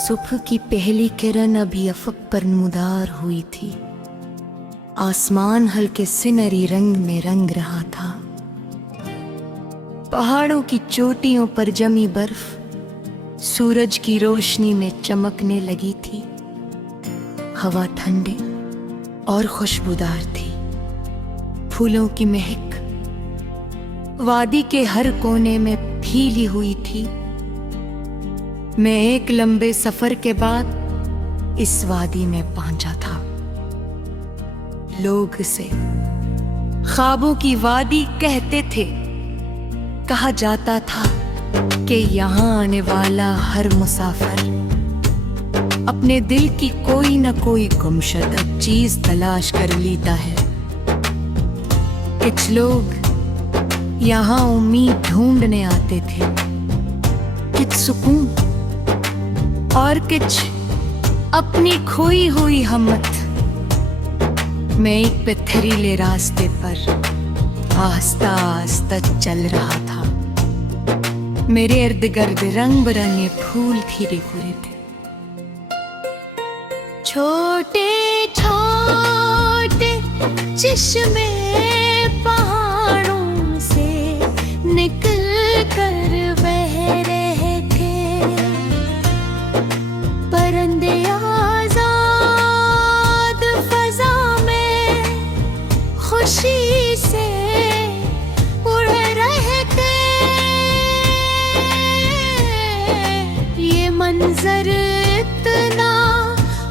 सुबह की पहली किरण अभी अफक पर नमूदार हुई थी। आसमान हल्के सिनरी रंग में रंग रहा था। पहाड़ों की चोटियों पर जमी बर्फ सूरज की रोशनी में चमकने लगी थी। हवा ठंडी और खुशबूदार थी। फूलों की महक वादी के हर कोने में फैली हुई थी। मैं एक लंबे सफर के बाद इस वादी में पहुंचा था। लोग इसे ख्वाबों की वादी कहते थे। कहा जाता था कि यहाँ आने वाला हर मुसाफिर अपने दिल की कोई न कोई गुमशुदा चीज तलाश कर लेता है। कुछ लोग यहाँ उम्मीद ढूंढने आते थे, कुछ सुकून और कुछ अपनी खोई हुई हिम्मत। मैं एक पथरीले रास्ते पर आस्ता आस्ता चल रहा था। मेरे इर्द गिर्द रंग बिरंगे फूल खिले हुए थे। छोटे छोटे चश्मे पहाड़ों से निकल कर बह रहे थे। परिंदे आजाद फजा में खुशी से उड़ रहे थे। ये मंजर इतना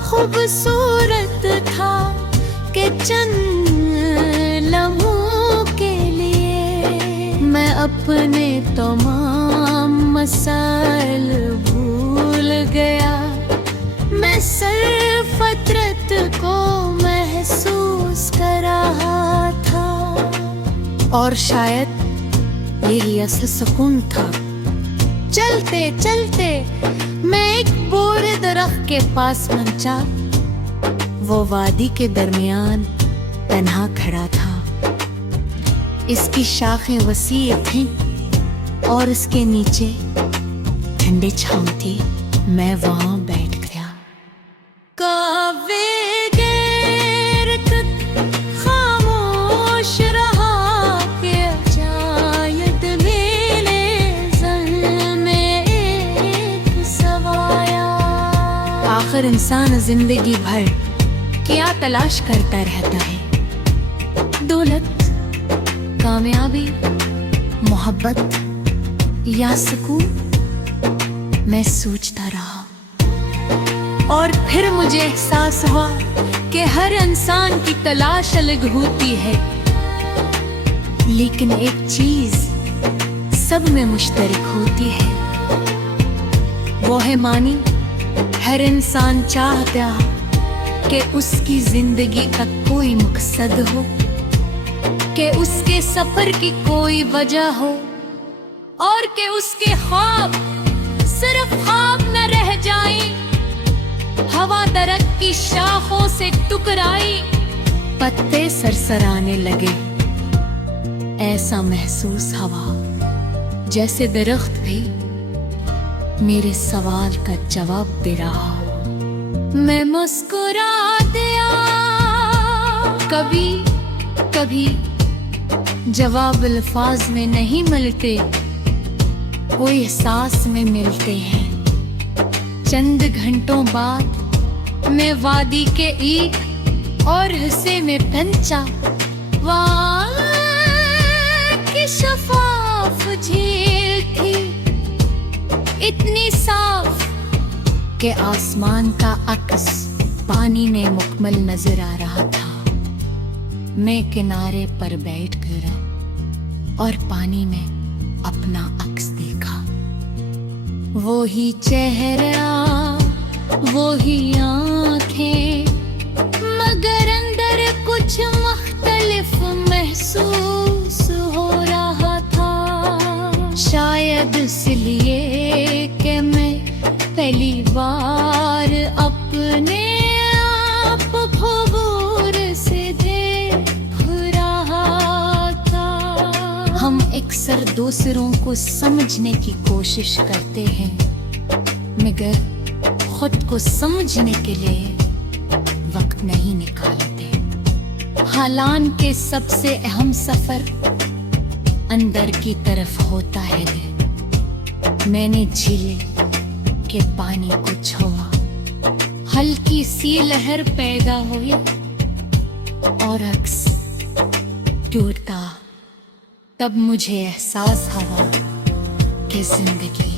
खूबसूरत था कि चंद लम्हों के लिए मैं अपने तमाम मसाइल भूल गया। मैं सिर्फ फितरत को महसूस कर रहा था। और शायद यही असल सुकून था। चलते चलते मैं एक बोरे दरख्त के पास पहुंचा। वो वादी के दरमियान तन्हा खड़ा था। इसकी शाखें वसी थीं और इसके नीचे ठंडी छांव थी। मैं वहां बैठ गया। कावे गैर खामोश रहा कि शायद मेरे ज़हन में एक सवाया। आखिर इंसान जिंदगी भर क्या तलाश करता रहता है? दौलत, कामयाबी, मोहब्बत या सुकून? मैं सोचता रहा और फिर मुझे एहसास हुआ कि हर इंसान की तलाश अलग होती है, लेकिन एक चीज सब में मुश्तरक होती है। वो है मानी। हर इंसान चाहता कि उसकी जिंदगी का कोई मकसद हो, कि उसके सफर की कोई वजह हो और कि उसके ख्वाब सिर्फ ख्वाब न रह जाएं। हवा दरख्त की शाखों से टकराई, पत्ते सरसराने लगे। ऐसा महसूस हुआ जैसे दरख्त भी मेरे सवाल का जवाब दे रहा हो। मैं मुस्कुरा दिया। कभी कभी जवाब अल्फाज में नहीं मिलते, वो एहसास में मिलते हैं। चंद घंटों बाद मैं वादी के एक और हिस्से में पहुंचा। वहाँ की शफाफ झील थी, इतनी साफ कि आसमान का अक्स पानी में मुकम्मल नजर आ रहा था। मैं किनारे पर बैठ गया और पानी में अपना अक्स देखा। वो ही चेहरा, वो ही आँखें, मगर अंदर कुछ मुख्तलिफ महसूस हो रहा था। शायद इसलिए कि मैं पहली बार अपने आप को गौर से देख रहा था। हम अक्सर दूसरों को समझने की कोशिश करते हैं, मगर खुद को समझने के लिए वक्त नहीं निकालते। हालान के सबसे अहम सफर अंदर की तरफ होता है रे। मैंने झील के पानी को छुआ, हल्की सी लहर पैदा हुई और अक्स टूटा। तब मुझे एहसास हुआ कि जिंदगी